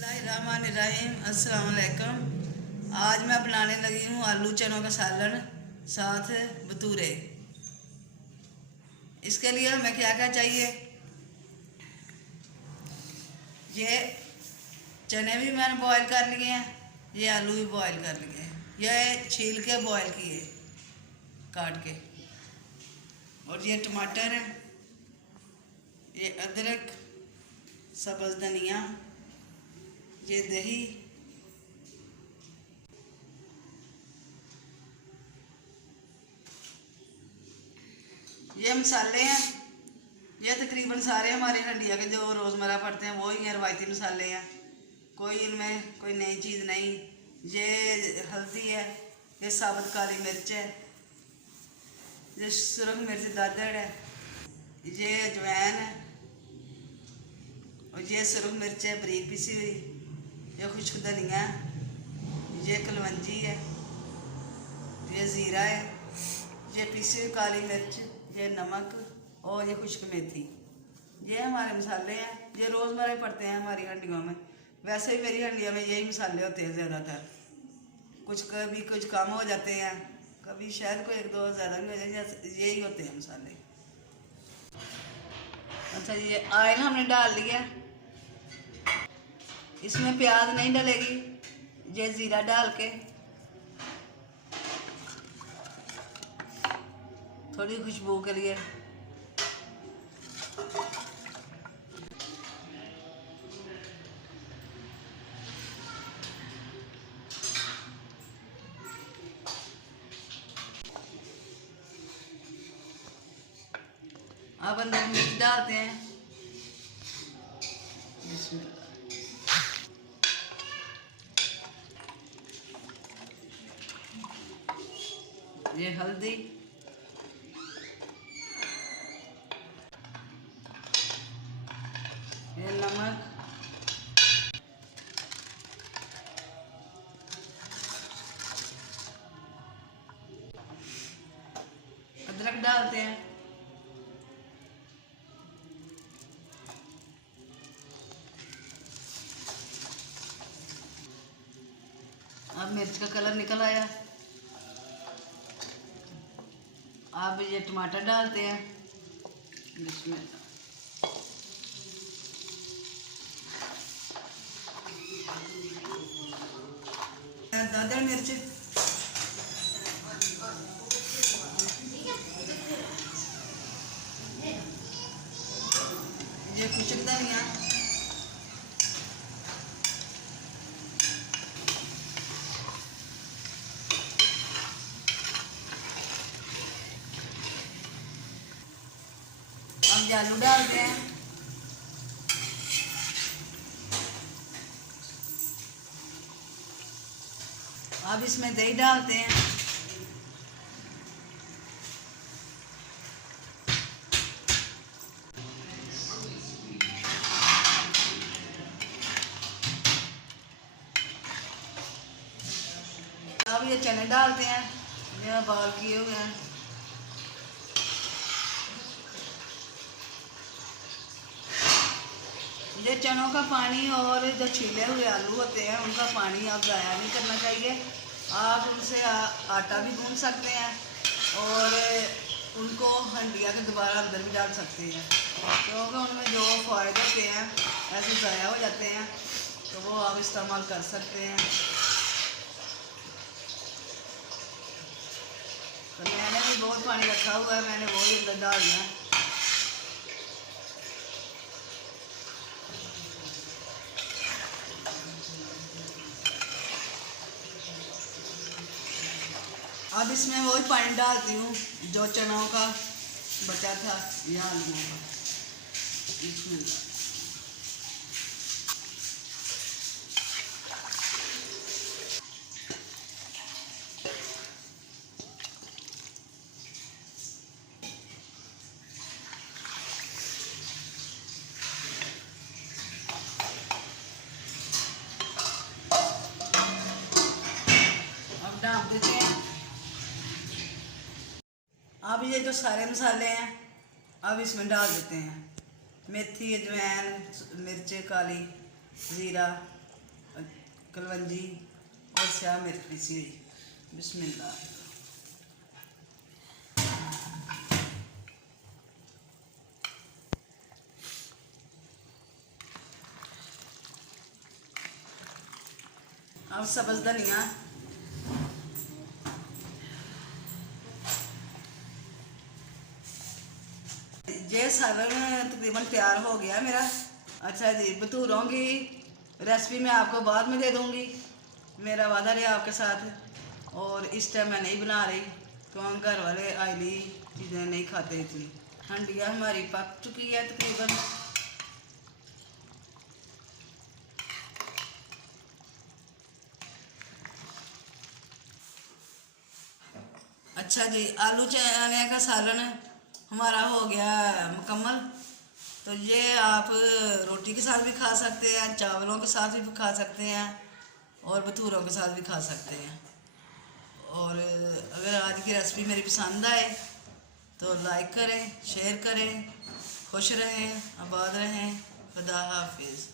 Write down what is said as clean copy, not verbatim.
बिस्मिल्लाहिर्रहमानिर्रहीम। अस्सलाम वालेकुम। आज मैं बनाने लगी हूँ आलू चनों का सालन साथ भटूरे। इसके लिए हमें क्या क्या चाहिए, ये चने भी मैंने बॉईल कर लिए हैं, ये आलू भी बॉईल कर लिए हैं, ये छील के बॉईल किए काट के, और ये टमाटर है, ये अदरक, सब्ज़ धनिया, ये दही, ये मसाले हैं। ये तकरीबन सारे हमारे हंडिया के जो रोज़मर्रा पड़ते हैं वो ही हैं, रवायती मसाले हैं, कोई इनमें कोई नई चीज़ नहीं। ये हल्दी है, ये साबुत काली मिर्च है, ये सुरख मिर्च दादड़ है, ये अजवाइन है, और ये सुरख मिर्च है बारीक पिसी हुई, ये खुश्क धनिया है, ये कलवंजी है, ये ज़ीरा है, ये पिसी हुई काली मिर्च, ये नमक, और ये खुश्क मेथी। ये हमारे मसाले हैं, ये रोज़मर्रा पड़ते हैं हमारी हंडियों में। वैसे भी मेरी हंडियों में यही मसाले होते हैं ज़्यादातर, कुछ कभी कुछ कम हो जाते हैं, कभी शायद कोई एक दो ज़्यादा भी हो जाए, यही होते हैं मसाले। अच्छा, ये ऑयल हमने डाल लिया, इसमें प्याज नहीं डलेगी, ये ज़ीरा डाल के थोड़ी खुशबू के लिए। अब अंदर मिर्च डालते हैं, ये हल्दी, ये नमक, अदरक डालते हैं, अब मिर्च का कलर निकल आया। अब ये टमाटर डालते हैं, बिस्मिल्लाह। दादड़ मिर्च, ये खुश्क धनिया, अब आलू डालते हैं, अब इसमें दही डालते हैं, अब ये चने डालते हैं, ये बॉईल किए हुए हैं, ये चनों का पानी और जो छीले हुए आलू होते हैं उनका पानी आप ज़ाया नहीं करना चाहिए। आप उनसे आटा भी गूंथ सकते हैं और उनको हंडिया के दोबारा अंदर भी डाल सकते हैं, क्योंकि उनमें जो फ़ायदे होते हैं ऐसे ज़ाया हो जाते हैं, तो वो आप इस्तेमाल कर सकते हैं। तो मैंने भी बहुत पानी रखा हुआ है, मैंने वो भी अंदर डालना है। अब इसमें वही पानी डालती हूँ जो चनों का बचा था या आलूओं का। इसमें अब डाल देते हैं। अब ये जो सारे मसाले हैं अब इसमें डाल देते हैं, मेथी, अजवाइन, मिर्च काली, ज़ीरा, कलवंजी और स्याह मिर्च पीसी हुई। बिस्मिल्लाह। अब सब्ज़ धनिया, ये सालन तकरीबन तैयार हो गया मेरा। अच्छा जी, भटूरों की रेसिपी मैं आपको बाद में दे दूंगी, मेरा वादा रहा आपके साथ। और इस टाइम मैं नहीं बना रही क्योंकि घर वाले ऑयली चीज़ें नहीं खाते इतनी। हंडिया हमारी पक चुकी है तकरीबन। अच्छा जी, आलू चने का सालन हमारा हो गया मुकम्मल। तो ये आप रोटी के साथ भी खा सकते हैं, चावलों के साथ भी खा सकते हैं और भटूरों के साथ भी खा सकते हैं। और अगर आज की रेसिपी मेरी पसंद आए तो लाइक करें, शेयर करें। खुश रहें, आबाद रहें। खुदा हाफिज़।